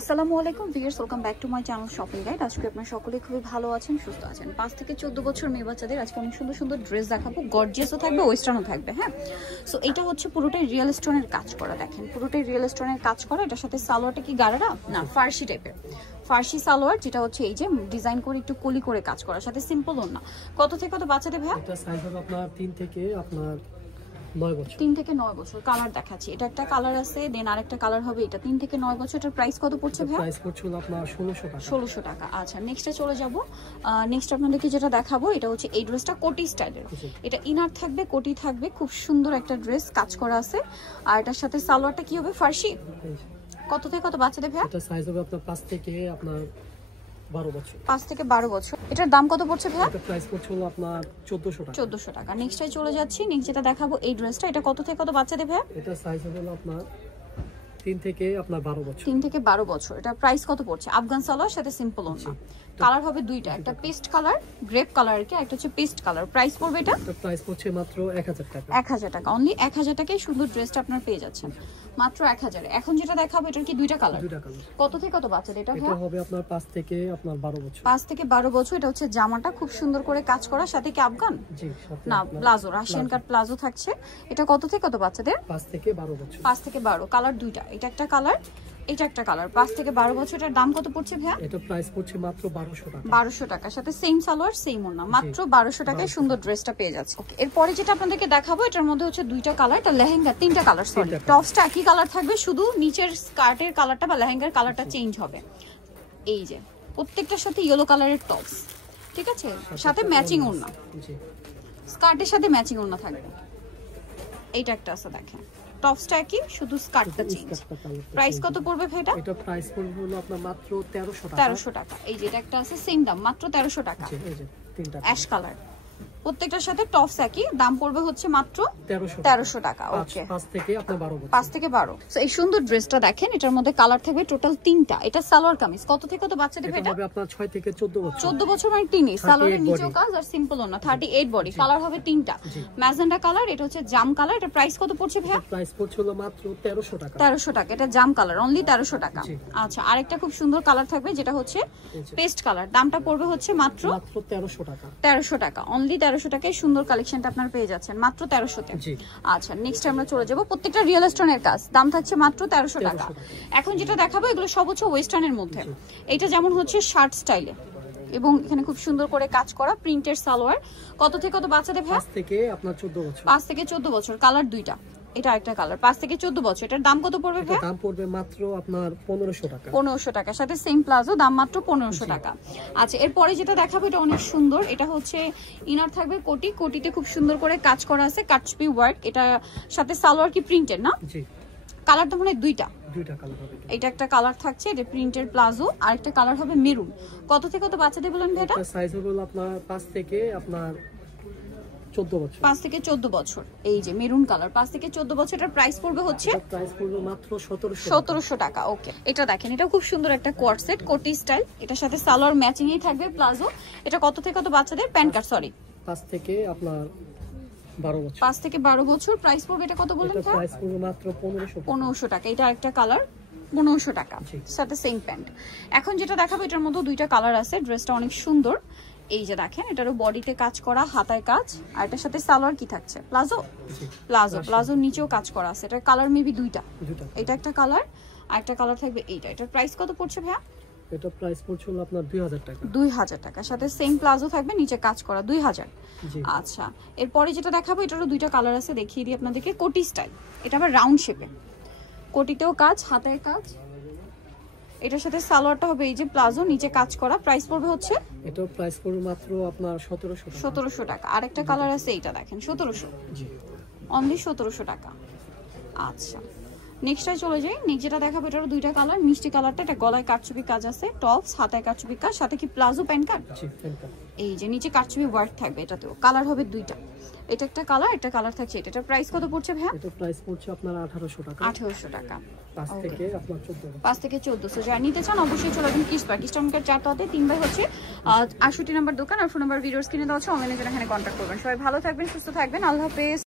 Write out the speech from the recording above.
আসসালামু আলাইকুম viewers, welcome back to my channel shopping guide. আজকে আপনারা সকলে খুবই ভালো আছেন, সুস্থ আছেন। 5 থেকে 14 বছর মেয়ে বাচ্চাদের আজকে অনেক সুন্দর সুন্দর ড্রেস দেখাবো। গর্জিয়াসও থাকবে, ওয়েস্টার্নও থাকবে। হ্যাঁ, সো এটা হচ্ছে পুরোটাই রিয়েল স্টোনের কাজ করা। দেখেন পুরোটাই রিয়েল স্টোনের কাজ করা। এটার সাথে সালোয়ারটা কি গারারা না ফার্সি টাইপের, ফার্সি সালোয়ার, যেটা হচ্ছে এই যে ডিজাইন করে একটু কলি করে কাজ করার সাথে সিম্পল ওন্না। কত থেকে কত বাচ্চাদের ভাই? এটা সাইজ হবে আপনার 3 থেকে আপনার 9 বছর। 3 থেকে 9 বছর। কালার দেখাচ্ছি, এটা একটা কালার আছে, দেন আরেকটা কালার হবে। এটা 3 থেকে 9 বছর। এটার প্রাইস কত পড়ছে ভাই? প্রাইস পড়ছে আপনার 1600 টাকা। 1600 টাকা। আচ্ছা, নেক্সটে চলে যাব। নেক্সট আপনাদেরকে যেটা দেখাবো এটা হচ্ছে এই ড্রেসটা কোটি স্টাইলের। এটা ইনার থাকবে, কোটি থাকবে, খুব সুন্দর একটা ড্রেস, কাজ করা আছে। আর এটার সাথে সালোয়ারটা কি হবে? ফার্সি। কত থেকে কত বাচ্চাদের ভাই? এটা সাইজ হবে আপনার 5 থেকে আপনার 12 বছর। 5 থেকে 12 বছর। এটার দাম কত পড়ছে ভাই? এটা প্রাইস পড়ছে আপনার 1400 টাকা। 1400 টাকা। নেক্সটে চলে যাচ্ছি। নেক্সট যেটা দেখাবো এই ড্রেসটা, এটা কত থেকে কত বাচ্চাদের ভাই? এটা সাইজ হবে আপনার 3 থেকে আপনার 12 বছর। 3 থেকে 12 বছর। এটা প্রাইস কত পড়ছে? আফগান সালোয়ার সাথে সিম্পল ওন্না। কালার হবে দুইটা, একটা পেস্ট কালার, গ্রেপ কালার, আর কি একটা হচ্ছে পেস্ট কালার। প্রাইস পড়বে এটা? এটা প্রাইস পড়ছে মাত্র 1000 টাকা। 1000 টাকা। অনলি 1000 টাকায় সুন্দর ড্রেসটা আপনারা পেয়ে যাচ্ছেন মাত্র 1000। এখন যেটা দেখাবো এটার কি দুইটা কালার? দুইটা কালার। কত থেকে কত বাচ্চাদের এটা? এটা হবে আপনার 5 থেকে আপনার 12 বছর। 5 থেকে 12 বছর। এটা হচ্ছে জামাটা খুব সুন্দর করে কাজ করা, সাথে কি আফগান জি, সাথে না প্লাজো, রাশিয়ান কাট প্লাজো থাকছে। এটা কত থেকে কত বাচ্চাদের? 5 থেকে 12 বছর। 5 থেকে 12। কালার দুইটা, এটা একটা কালার, এটা একটা কালার। 5 থেকে 12 বছর। এটার দাম কত পড়ছে ভাইয়া? এটা প্রাইস পড়ছে মাত্র 1200 টাকা। 1200 টাকা, সাথে সেম সালোয়ার সেম ওন্না। মাত্র 1200 টাকায় সুন্দর ড্রেসটা পেয়ে যাচ্ছে। ওকে, এরপরে যেটা আপনাদেরকে দেখাবো এটার মধ্যে হচ্ছে দুইটা কালার। এটা লেহেঙ্গা, তিনটা কালার, সরি টপসটা একই কালার থাকবে, শুধু নিচের স্কার্টের কালারটা বা লেহেঙ্গার কালারটা চেঞ্জ হবে। এই যে প্রত্যেকটার সাথে ইয়েলো কালারের টপস, ঠিক আছে, সাথে ম্যাচিং ওন্না। জি, স্কার্টের সাথে ম্যাচিং ওন্না থাকবে। এইটা একটা আছে, দেখেন টপসটা কি, শুধু স্কার্টটা চেঞ্জ। প্রাইস কত পড়বে ভাইটা? এটা প্রাইস পড়বে হলো আপনার মাত্র 1300 টাকা। 1300 টাকা। এই যে এটা একটা আছে সেম দাম, মাত্র 1300 টাকা। এই যে তিনটা অ্যাশ কালার, প্রত্যেকটার সাথে টপস একই দাম পড়বে হচ্ছে মাত্র 1300 টাকা। ওকে, 5 থেকে আপনার 12 বছর। 5 থেকে 12। সো এই সুন্দর ড্রেসটা দেখেন, এটার মধ্যে কালার থাকবে টোটাল 3টা। এটা সালোয়ার কামিজ। কত থেকে কত বাচ্চাদের এটা এটা? হবে আপনার 6 থেকে 14 বছর। 14 বছর মানে টিনি। সালোয়ারের নিচেও কাজ আর সিম্পল ওন্না। 38 বডি। কালার হবে 3টা। ম্যাজেন্ডা কালার, এটা হচ্ছে জাম কালার। এটা প্রাইস কত পড়ছে ভাইয়া? প্রাইস পড়ছে হলো মাত্র 1300 টাকা। 1300 টাকা। এটা জাম কালার, অনলি 1300 টাকা। আচ্ছা, আরেকটা খুব সুন্দর কালার থাকবে যেটা হচ্ছে পেস্ট কালার। দামটা পড়বে হচ্ছে মাত্র 1300 টাকা। 1300 টাকা। অনলি 1300 টাকায় সুন্দর কালেকশনটা আপনারা পেয়ে যাচ্ছেন মাত্র 1300 তে। আচ্ছা, নেক্সট আমরা চলে যাব। প্রত্যেকটা রিয়েল স্টোনের কাজ, দাম থাকছে মাত্র 1300 টাকা। এখন যেটা দেখাবো এগুলো সব হচ্ছে ওয়েস্টার্নের মধ্যে। এটা যেমন হচ্ছে শার্ট স্টাইলে এবং এখানে খুব সুন্দর করে কাজ করা প্রিন্টের সালোয়ার। কত থেকে কত বাচ্চাদের ভাই? 5 থেকে আপনার 14 বছর। 5 থেকে 14 বছর। কালার দুইটা, এটা একটা কালার। 5 থেকে 14 বছর। এটার দাম কত পড়বে ভাই? দাম পড়বে মাত্র আপনার 1500 টাকা। 1500 টাকা, সাথে সেম প্লাজো, দাম মাত্র 1500 টাকা। আচ্ছা, এরপরে যেটা দেখাবো এটা অনেক সুন্দর। এটা হচ্ছে ইনার থাকবে কোটি, কোটিতে খুব সুন্দর করে কাজ করা আছে, কাটছবি ওয়ার্ক। এটা সাথে সালোয়ার কি প্রিন্টেড না? জি, কালার তো মানে দুইটা কালার হবে। এটা একটা কালার থাকছে, এটা প্রিন্টের প্লাজো, আর একটা কালার হবে মেরুন। কত থেকে কত বাচ্চাদের বলেন ভাই এটা? এটা সাইজ হবে আপনার 5 থেকে আপনার 14 বছর। 5 থেকে 14 বছর। এই যে মেরুন কালার, 5 থেকে 14 বছর। এটার প্রাইস পড়বে হচ্ছে প্রাইস পড়বে মাত্র 1700 টাকা। ওকে, এটা দেখেন, এটা খুব সুন্দর একটা কোয়ার্ড সেট, কোটি স্টাইল। এটার সাথে সালোয়ার ম্যাচিংই থাকবে, প্লাজো। এটা কত থেকে কত বাচ্চাদের? প্যান্ট কাট, সরি 5 থেকে আপনার 12 বছর। 5 থেকে 12 বছর। প্রাইস পড়বে এটা কত বললেন? এটা প্রাইস পড়বে মাত্র 1500 টাকা। এটা আরেকটা কালার, 1500 টাকা, সাথে সেম প্যান্ট। এখন যেটা দেখাবো এটার মধ্যে দুইটা কালার আছে। ড্রেসটা অনেক সুন্দর। এই যে দেখেন, এটারও বডিতে কাজ করা, হাতায় কাজ, আর এটার সাথে সালোয়ার কি থাকছে? প্লাজো। প্লাজোর নিচেও কাজ করা আছে। এটার কালার মেবি দুইটা। এটা একটা কালার, আর একটা কালার থাকবে এইটা। এটার প্রাইস কত পড়ছে ভাইয়া? এটা প্রাইস পড়ছে হলো আপনার 2000 টাকা। 2000 টাকা, সাথে সেম প্লাজো থাকবে, নিচে কাজ করা, 2000। আচ্ছা, এরপরে যেটা দেখাবো এটারও দুইটা কালার আছে, দেখিয়ে দিই আপনাদেরকে। কোটি স্টাইল, এটা আবার রাউন্ড শেপে, কোটিতেও কাজ, হাতায় কাজ। এটার সাথে সালোয়ারটা হবে এই যে প্লাজো, নিচে কাজ করা। প্রাইস পড়বে হচ্ছে এটার প্রাইস পড়বে মাত্র আপনার 1700 টাকা। আরেকটা কালার আছে, এইটা দেখেন 1700, অনলি 1700 টাকা। আচ্ছা, নেক্সটে চলে যাই। নেক্সট যেটা দেখাবো এটারও দুইটা কালার, মিষ্টি কালারটা। এটা গলায় কারচুপি কাজ আছে, টপস, হাতায় কারচুপি কাজ, সাথে কি প্লাজো প্যান্ট কাট। এই যে নিচে কারচুপি ওয়ার্ক থাকবে। এটাতেও কালার হবে দুইটা। এটা একটা কালার, একটা কালার থাকছে। এটার প্রাইস কত পড়ছে ভাই? এটা প্রাইস পড়ছে আপনার 1800 টাকা। 1800 টাকা। 5 থেকে আপনার 14। 5 থেকে 1400। যারা নিতে চান অবশ্যই চলে আসবেন কিস পার্ক, ইস্টার্নকার 4টাতে 3 বাই হচ্ছে 68 নম্বর দোকান। আর ফোন নাম্বার ভিডিওস কিনে দেওয়া আছে, অনলাইনে যারা এখানে কন্ট্যাক্ট করবেন। সবাই ভালো থাকবেন, সুস্থ থাকবেন, আল্লাহ হাফেজ।